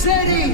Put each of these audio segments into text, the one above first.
City.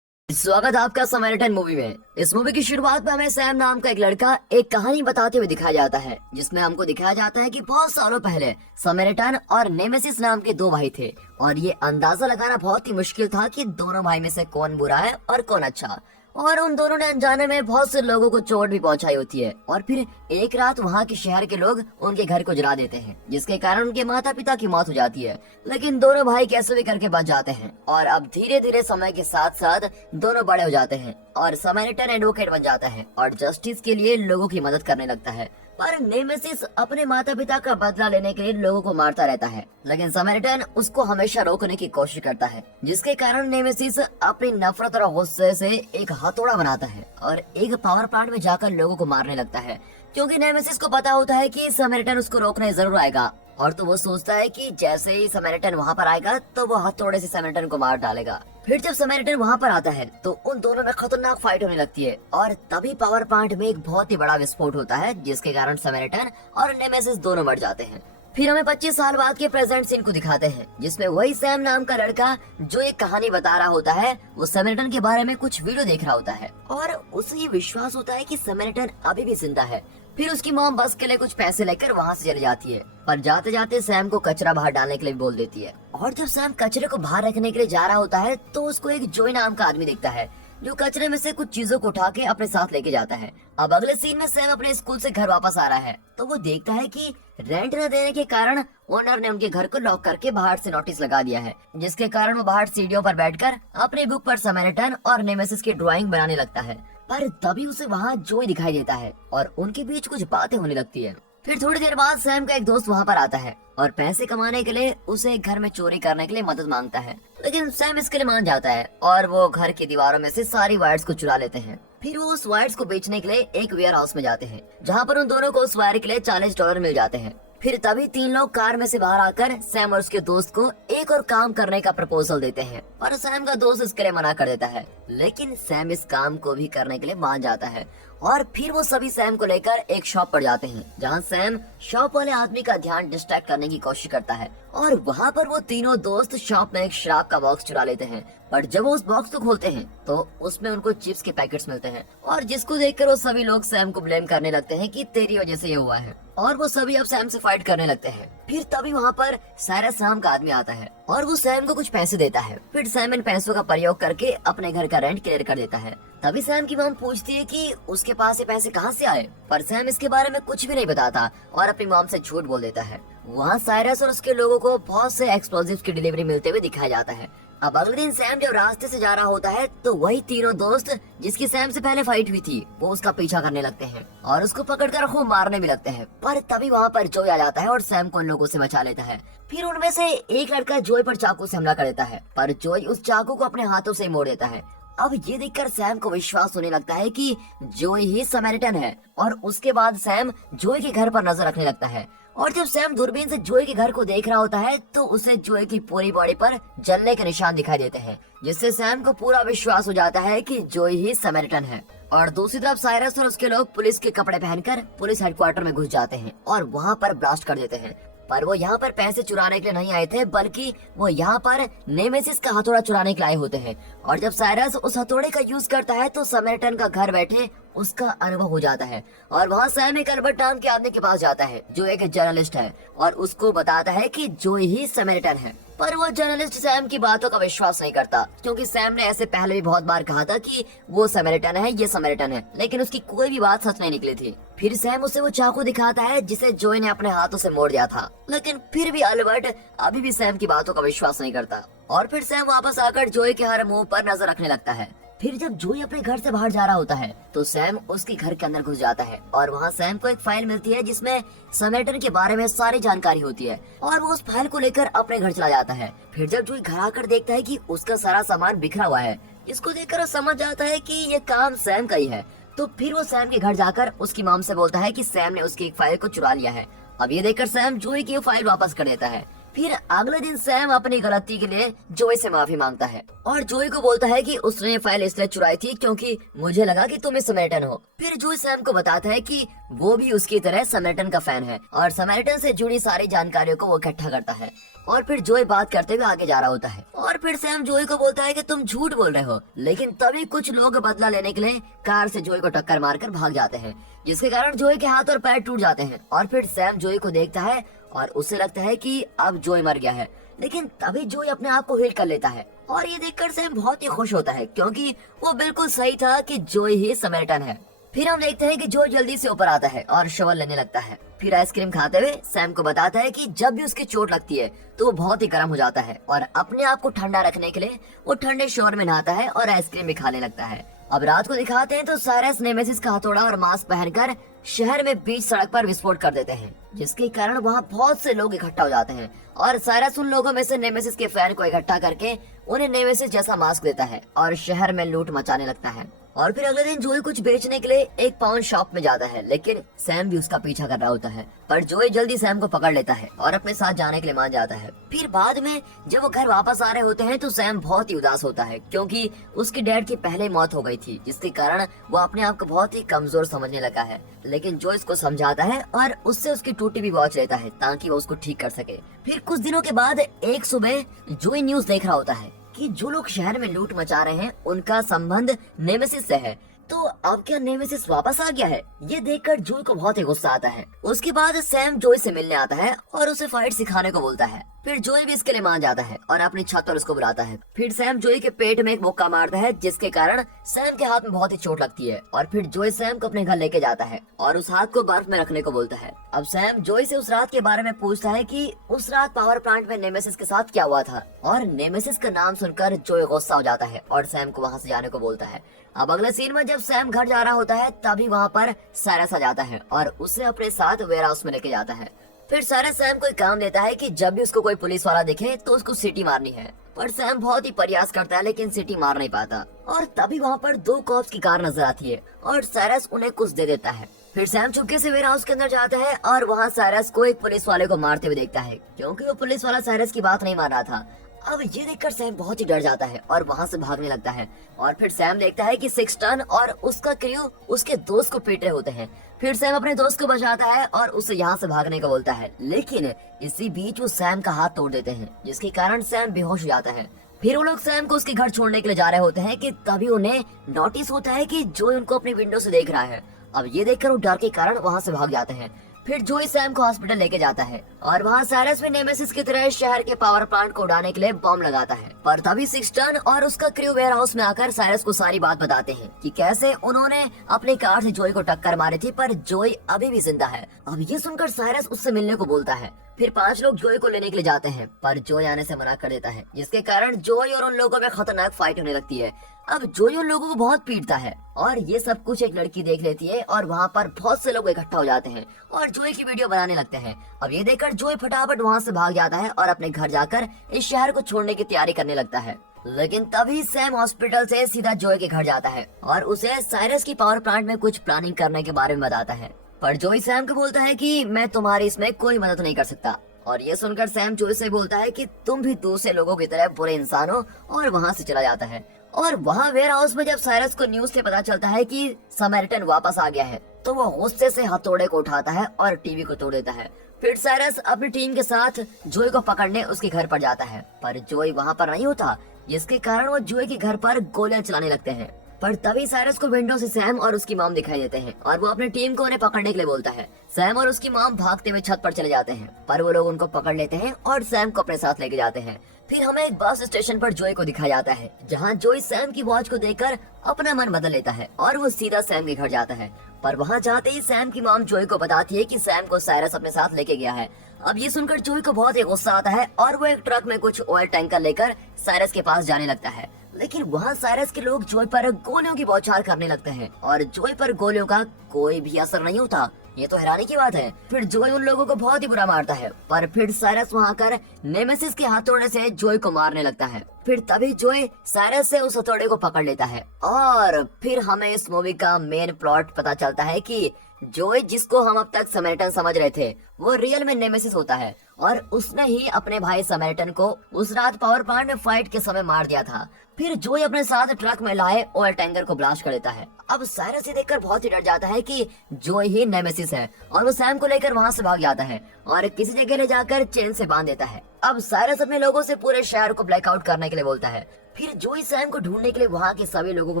स्वागत है आपका समैरिटन मूवी में। इस मूवी की शुरुआत में हमें सैम नाम का एक लड़का एक कहानी बताते हुए दिखाया जाता है, जिसमें हमको दिखाया जाता है कि बहुत सालों पहले समैरिटन और नेमेसिस नाम के दो भाई थे और ये अंदाजा लगाना बहुत ही मुश्किल था कि दोनों भाई में से कौन बुरा है और कौन अच्छा। और उन दोनों ने अनजाने में बहुत से लोगों को चोट भी पहुंचाई होती है और फिर एक रात वहाँ के शहर के लोग उनके घर को जला देते हैं, जिसके कारण उनके माता पिता की मौत हो जाती है। लेकिन दोनों भाई कैसे भी करके बच जाते हैं और अब धीरे धीरे समय के साथ साथ दोनों बड़े हो जाते हैं और समैरिटन एडवोकेट बन जाता है और जस्टिस के लिए लोगों की मदद करने लगता है। पर नेमेसिस अपने माता पिता का बदला लेने के लिए लोगों को मारता रहता है, लेकिन समैरिटन उसको हमेशा रोकने की कोशिश करता है, जिसके कारण नेमेसिस अपनी नफरत और गुस्से से एक हथौड़ा बनाता है और एक पावर प्लांट में जाकर लोगों को मारने लगता है, क्योंकि नेमेसिस को पता होता है कि समैरिटन उसको रोकने जरूर आएगा। और तो वो सोचता है कि जैसे ही समैरिटन वहाँ पर आएगा तो वो हथौड़े से समैरिटन को मार डालेगा। फिर जब समैरिटन वहाँ पर आता है तो उन दोनों में खतरनाक फाइट होने लगती है और तभी पावर प्लांट में एक बहुत ही बड़ा विस्फोट होता है, जिसके कारण समैरिटन और नेमेसिस दोनों मर जाते हैं। फिर हमें 25 साल बाद के प्रेजेंट सीन को दिखाते हैं, जिसमें वही सैम नाम का लड़का जो एक कहानी बता रहा होता है, वो समैरिटन के बारे में कुछ वीडियो देख रहा होता है और उसे ये विश्वास होता है कि समैरिटन अभी भी जिंदा है। फिर उसकी मॉम बस के लिए कुछ पैसे लेकर वहाँ से चली जाती है, पर जाते जाते सैम को कचरा बाहर डालने के लिए बोल देती है। और जब सैम कचरे को बाहर रखने के लिए जा रहा होता है तो उसको एक जोई नाम का आदमी दिखता है, जो कचरे में से कुछ चीजों को उठा के अपने साथ लेके जाता है। अब अगले सीन में सैम अपने स्कूल से घर वापस आ रहा है तो वो देखता है कि रेंट न देने के कारण ओनर ने उनके घर को लॉक करके बाहर से नोटिस लगा दिया है, जिसके कारण वो बाहर सीढ़ियों पर बैठकर अपनी बुक पर समैरिटन और नेमेसिस की ड्राइंग बनाने लगता है। पर तभी उसे वहाँ जोई दिखाई देता है और उनके बीच कुछ बातें होने लगती है। फिर थोड़ी देर बाद सैम का एक दोस्त वहाँ पर आता है और पैसे कमाने के लिए उसे एक घर में चोरी करने के लिए मदद मांगता है, लेकिन सैम इसके लिए मान जाता है और वो घर की दीवारों में से सारी वायर्स को चुरा लेते हैं। फिर वो उस वायर्स को बेचने के लिए एक वेयर हाउस में जाते हैं, जहाँ पर उन दोनों को उस वायर के लिए $40 मिल जाते हैं। फिर तभी तीन लोग कार में से बाहर आकर सैम और उसके दोस्त को एक और काम करने का प्रपोजल देते हैं, पर सैम का दोस्त इसके लिए मना कर देता है, लेकिन सैम इस काम को भी करने के लिए मान जाता है। और फिर वो सभी सैम को लेकर एक शॉप पर जाते हैं, जहाँ सैम शॉप वाले आदमी का ध्यान डिस्ट्रैक्ट करने की कोशिश करता है और वहाँ पर वो तीनों दोस्त शॉप में एक शराब का बॉक्स चुरा लेते हैं। पर जब वो उस बॉक्स को खोलते हैं तो उसमें उनको चिप्स के पैकेट्स मिलते हैं और जिसको देखकर वो सभी लोग सैम को ब्लेम करने लगते हैं कि तेरी वजह से ये हुआ है और वो सभी अब सैम से फाइट करने लगते हैं। फिर तभी वहाँ पर साइरस नाम का आदमी आता है और वो सैम को कुछ पैसे देता है। फिर सैम इन पैसों का प्रयोग करके अपने घर का रेंट क्लियर कर देता है। तभी सैम की मॉम पूछती है कि उसके पास ये पैसे कहाँ से आए, पर सैम इसके बारे में कुछ भी नहीं बताता और अपनी मॉम से झूठ बोल देता है। वहाँ साइरस और उसके लोगों को बहुत से एक्सप्लोजिव्स की डिलीवरी मिलते हुए दिखाया जाता है। अब अगले दिन सैम जब रास्ते से जा रहा होता है तो वही तीनों दोस्त जिसकी सैम से पहले फाइट हुई थी वो उसका पीछा करने लगते हैं और उसको पकड़कर खूब मारने भी लगते हैं। पर तभी वहाँ पर जोई आ जाता है और सैम को उन लोगों से बचा लेता है। फिर उनमें से एक लड़का जोई पर चाकू से हमला कर देता है, पर जोई उस चाकू को अपने हाथों से मोड़ देता है। अब ये देखकर सैम को विश्वास होने लगता है कि जोई ही समैरिटन है और उसके बाद सैम जोई के घर पर नजर रखने लगता है। और जब सैम दूरबीन से जोई के घर को देख रहा होता है तो उसे जोई की पूरी बॉडी पर जलने के निशान दिखाई देते हैं, जिससे सैम को पूरा विश्वास हो जाता है कि जोई ही समैरिटन है। और दूसरी तरफ साइरस और उसके लोग पुलिस के कपड़े पहनकर पुलिस हेडक्वार्टर में घुस जाते हैं और वहाँ पर ब्लास्ट कर देते हैं। पर वो यहाँ पर पैसे चुराने के लिए नहीं आए थे, बल्कि वो यहाँ पर नेमेसिस का हथौड़ा चुराने के लिए आए होते हैं। और जब साइरस उस हथौड़े का यूज करता है तो समैरिटन का घर बैठे उसका अनुभव हो जाता है और वहाँ सैम एक अल्बर्ट नाम के आदमी के पास जाता है जो एक जर्नलिस्ट है और उसको बताता है कि जोई ही समैरिटन है। पर वो जर्नलिस्ट सैम की बातों का विश्वास नहीं करता, क्योंकि सैम ने ऐसे पहले भी बहुत बार कहा था कि वो समैरिटन है, ये समैरिटन है, लेकिन उसकी कोई भी बात सच नहीं निकली थी। फिर सैम उसे वो चाकू दिखाता है जिसे जोई ने अपने हाथों से मोड़ दिया था, लेकिन फिर भी अल्बर्ट अभी भी सैम की बातों का विश्वास नहीं करता और फिर सैम वापस आकर जोई के हर मुंह पर नजर रखने लगता है। फिर जब जोई अपने घर से बाहर जा रहा होता है तो सैम उसके घर के अंदर घुस जाता है और वहाँ सैम को एक फाइल मिलती है जिसमें समैरिटन के बारे में सारी जानकारी होती है और वो उस फाइल को लेकर अपने घर चला जाता है। फिर जब जोई घर आकर देखता है कि उसका सारा सामान बिखरा हुआ है, इसको देखकर वो समझ जाता है कि ये काम सैम का ही है। तो फिर वो सैम के घर जाकर उसकी मॉम से बोलता है कि सैम ने उसकी एक फाइल को चुरा लिया है। अब ये देखकर सैम जोई की फाइल वापस कर देता है। फिर अगले दिन सैम अपनी गलती के लिए जोई से माफी मांगता है और जोई को बोलता है कि उसने ये फाइल इसलिए चुराई थी क्योंकि मुझे लगा कि तुम समैरिटन हो। फिर जोई सैम को बताता है कि वो भी उसकी तरह समैरिटन का फैन है और समैरिटन से जुड़ी सारी जानकारियों को वो इकट्ठा करता है। और फिर जोई बात करते हुए आगे जा रहा होता है और फिर सैम जोई को बोलता है कि तुम झूठ बोल रहे हो। लेकिन तभी कुछ लोग बदला लेने के लिए कार से जोई को टक्कर मारकर भाग जाते हैं, जिसके कारण जोई के हाथ और पैर टूट जाते हैं। और फिर सैम जोई को देखता है और उसे लगता है कि अब जोई मर गया है, लेकिन तभी जोई अपने आप को हील कर लेता है और ये देखकर सैम बहुत ही खुश होता है क्योंकि वो बिल्कुल सही था कि जोई ही समैरिटन है। फिर हम देखते हैं कि जोई जल्दी से ऊपर आता है और शॉवर लेने लगता है। फिर आइसक्रीम खाते हुए सैम को बताता है कि जब भी उसकी चोट लगती है तो वो बहुत ही गर्म हो जाता है और अपने आप को ठंडा रखने के लिए वो ठंडे शॉवर में नहाता है और आइसक्रीम भी खाने लगता है। अब रात को दिखाते हैं तो साइरस नेमेसिस का हथौड़ा और मास्क पहनकर शहर में बीच सड़क पर विस्फोट कर देते हैं, जिसके कारण वहाँ बहुत से लोग इकट्ठा हो जाते हैं और साइरस उन लोगों में से नेमेसिस के फैन को इकट्ठा करके उन्हें नेमेसिस जैसा मास्क देता है और शहर में लूट मचाने लगता है। और फिर अगले दिन जोई कुछ बेचने के लिए एक पाउन शॉप में जाता है, लेकिन सैम भी उसका पीछा कर रहा होता है, पर जोई जल्दी सैम को पकड़ लेता है और अपने साथ जाने के लिए मान जाता है। फिर बाद में जब वो घर वापस आ रहे होते हैं तो सैम बहुत ही उदास होता है क्योंकि उसके डैड की पहले मौत हो गई थी, जिसके कारण वो अपने आप को बहुत ही कमजोर समझने लगा है। लेकिन जोई इसको समझाता है और उससे उसकी टूटी भी वॉच लेता है ताकि वो उसको ठीक कर सके। फिर कुछ दिनों के बाद एक सुबह जोई न्यूज देख रहा होता है कि जो लोग शहर में लूट मचा रहे हैं उनका संबंध नेमेसिस से है। तो अब क्या नेमेसिस वापस आ गया है? ये देखकर जोई को बहुत ही गुस्सा आता है। उसके बाद सैम जोई से मिलने आता है और उसे फाइट सिखाने को बोलता है। फिर जोई भी इसके लिए मान जाता है और अपनी छत पर उसको बुलाता है। फिर सैम जोई के पेट में एक मुक्का मारता है, जिसके कारण सैम के हाथ में बहुत ही चोट लगती है और फिर जोई सैम को अपने घर लेके जाता है और उस हाथ को बर्फ में रखने को बोलता है। अब सैम जोई से उस रात के बारे में पूछता है कि उस रात पावर प्लांट में नेमेसिस के साथ क्या हुआ था, और नेमेसिस का नाम सुनकर जोई गुस्सा हो जाता है और सैम को वहाँ से जाने को बोलता है। अब अगले सीन में जब सैम घर जा रहा होता है तभी वहाँ पर साइरस आ जाता है और उसे अपने साथ वेयर हाउस में लेके जाता है। फिर साइरस सैम को एक काम देता है कि जब भी उसको कोई पुलिस वाला दिखे तो उसको सीटी मारनी है, पर सैम बहुत ही प्रयास करता है लेकिन सीटी मार नहीं पाता। और तभी वहाँ पर 2 कॉप्स की कार नजर आती है और साइरस उन्हें कुछ दे देता है। फिर सैम चुपके से वेयर हाउस के अंदर जाता है और वहाँ साइरस को एक पुलिस वाले को मारते हुए देखता है क्योंकि वो पुलिस वाला साइरस की बात नहीं मान रहा था। अब ये देखकर सैम बहुत ही डर जाता है और वहाँ से भागने लगता है। और फिर सैम देखता है कि 6 टन और उसका क्रू उसके दोस्त को पीट रहे होते हैं। फिर सैम अपने दोस्त को बचाता है और उसे यहाँ से भागने को बोलता है, लेकिन इसी बीच वो सैम का हाथ तोड़ देते हैं, जिसके कारण सैम बेहोश हो जाता है। फिर वो लोग सैम को उसके घर छोड़ने के लिए जा रहे होते हैं कि तभी उन्हें नोटिस होता है कि जोई उनको अपनी विंडो से देख रहा है। अब ये देखकर वो डर के कारण वहाँ से भाग जाते हैं। फिर जोई सैम को हॉस्पिटल लेके जाता है और वहाँ साइरस भी नेमेसिस की तरह शहर के पावर प्लांट को उड़ाने के लिए बम लगाता है। पर तभी 6 टन और उसका क्रू वेयर हाउस में आकर साइरस को सारी बात बताते हैं कि कैसे उन्होंने अपनी कार से जोई को टक्कर मारी थी, पर जोई अभी भी जिंदा है। अब ये सुनकर साइरस उससे मिलने को बोलता है। फिर 5 लोग जोई को लेने के लिए जाते हैं, पर जोई आने से मना कर देता है, जिसके कारण जोई और उन लोगों में खतरनाक फाइट होने लगती है। अब जोई उन लोगों को बहुत पीटता है और ये सब कुछ एक लड़की देख लेती है और वहाँ पर बहुत से लोग इकट्ठा हो जाते हैं और जोई की वीडियो बनाने लगते हैं। अब ये देखकर जोई फटाफट वहाँ से भाग जाता है और अपने घर जाकर इस शहर को छोड़ने की तैयारी करने लगता है। लेकिन तभी सैम हॉस्पिटल से सीधा जोई के घर जाता है और उसे साइरस की पावर प्लांट में कुछ प्लानिंग करने के बारे में बताता है। पर जोई सैम को बोलता है कि मैं तुम्हारी इसमें कोई मदद नहीं कर सकता। और ये सुनकर सैम जोई से बोलता है कि तुम भी दूसरे लोगों की तरह बुरे इंसान हो, और वहाँ से चला जाता है। और वहाँ वेयर हाउस में जब साइरस को न्यूज से पता चलता है कि समैरिटन वापस आ गया है तो वो गुस्से से हथौड़े को उठाता है और टीवी को तोड़ देता है। फिर साइरस अपनी टीम के साथ जोई को पकड़ने उसके घर पर जाता है, पर जोई वहाँ पर नहीं होता, जिसके कारण वो जोई के घर पर गोलियां चलाने लगते हैं। पर तभी साइरस को विंडो से सैम और उसकी मॉम दिखाई देते हैं और वो अपनी टीम को उन्हें पकड़ने के लिए बोलता है। सैम और उसकी मॉम भागते हुए छत पर चले जाते हैं, पर वो लोग उनको पकड़ लेते हैं और सैम को अपने साथ लेके जाते हैं। फिर हमें एक बस स्टेशन पर जोई को दिखाया जाता है, जहाँ जोई सैम की वॉच को देखकर अपना मन बदल लेता है और वो सीधा सैम के घर जाता है। पर वहाँ जाते ही सैम की मॉम जोई को बताती है कि सैम को साइरस अपने साथ लेके गया है। अब ये सुनकर जोई को बहुत ही गुस्सा आता है और वो एक ट्रक में कुछ ऑयल टैंकर लेकर साइरस के पास जाने लगता है। लेकिन वहाँ साइरस के लोग जोई पर गोलियों की बौछार करने लगते हैं और जोई पर गोलियों का कोई भी असर नहीं होता। ये तो हैरानी की बात है। फिर जोई उन लोगों को बहुत ही बुरा मारता है, पर फिर साइरस वहाँ कर नेमेसिस के हथौड़े से जोई को मारने लगता है। फिर तभी जोई साइरस से उस हथौड़े को पकड़ लेता है और फिर हमें इस मूवी का मेन प्लॉट पता चलता है कि जोई जिसको हम अब तक समैरिटन समझ रहे थे वो रियल में नेमेसिस होता है और उसने ही अपने भाई समैरिटन को उस रात पावर प्लांट में फाइट के समय मार दिया था। फिर जोई अपने साथ ट्रक में लाए ऑयल टैंकर को ब्लास्ट कर देता है। अब साइरस ये देखकर बहुत ही डर जाता है कि जोई ही नेमेसिस है और वो सैम को लेकर वहाँ से भाग जाता है और किसी जगह ले जाकर चेन से बांध देता है। अब साइरस अपने लोगों से पूरे शहर को ब्लैकआउट करने के लिए बोलता है। फिर जोई सैम को ढूंढने के लिए वहाँ के सभी लोगों को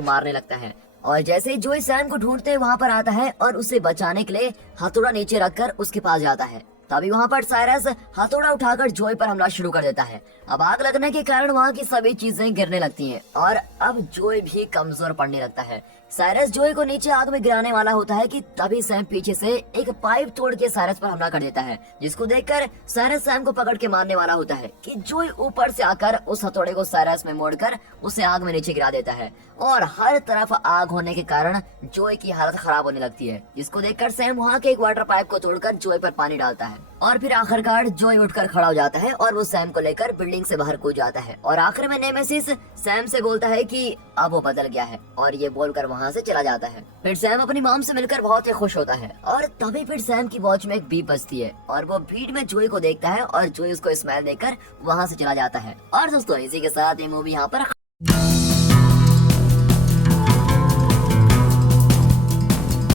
मारने लगता है और जैसे ही जोई सैम को ढूंढते हुए वहाँ पर आता है और उसे बचाने के लिए हथौड़ा नीचे रखकर उसके पास जाता है, तभी वहाँ पर साइरस हथौड़ा उठाकर जोई पर हमला शुरू कर देता है। अब आग लगने के कारण वहाँ की सभी चीजें गिरने लगती हैं और अब जोई भी कमजोर पड़ने लगता है। साइरस जोई को नीचे आग में गिराने वाला होता है कि तभी सैम पीछे से एक पाइप तोड़ के साइरस पर हमला कर देता है, जिसको देखकर साइरस सैम को पकड़ के मारने वाला होता है कि जोई ऊपर से आकर उस हथौड़े को साइरस में मोड़कर उसे आग में नीचे गिरा देता है और हर तरफ आग होने के कारण जोई की हालत खराब होने लगती है, जिसको देखकर सैम वहाँ के एक वाटर पाइप को तोड़कर जोई पर पानी डालता है और फिर आखिरकार जोई उठकर खड़ा हो जाता है और वो सैम को लेकर बिल्डिंग से बाहर कूद जाता है और आखिर में नेमेसिस सैम से बोलता है कि अब वो बदल गया है और ये बोलकर वहाँ से चला जाता है। फिर सैम अपनी मॉम से मिलकर बहुत ही खुश होता है और तभी फिर सैम की वॉच में एक बीप बजती है और वो भीड़ में जोई को देखता है और जोई उसको स्माइल देकर वहाँ से चला जाता है। और दोस्तों इसी के साथ ये मूवी यहाँ पर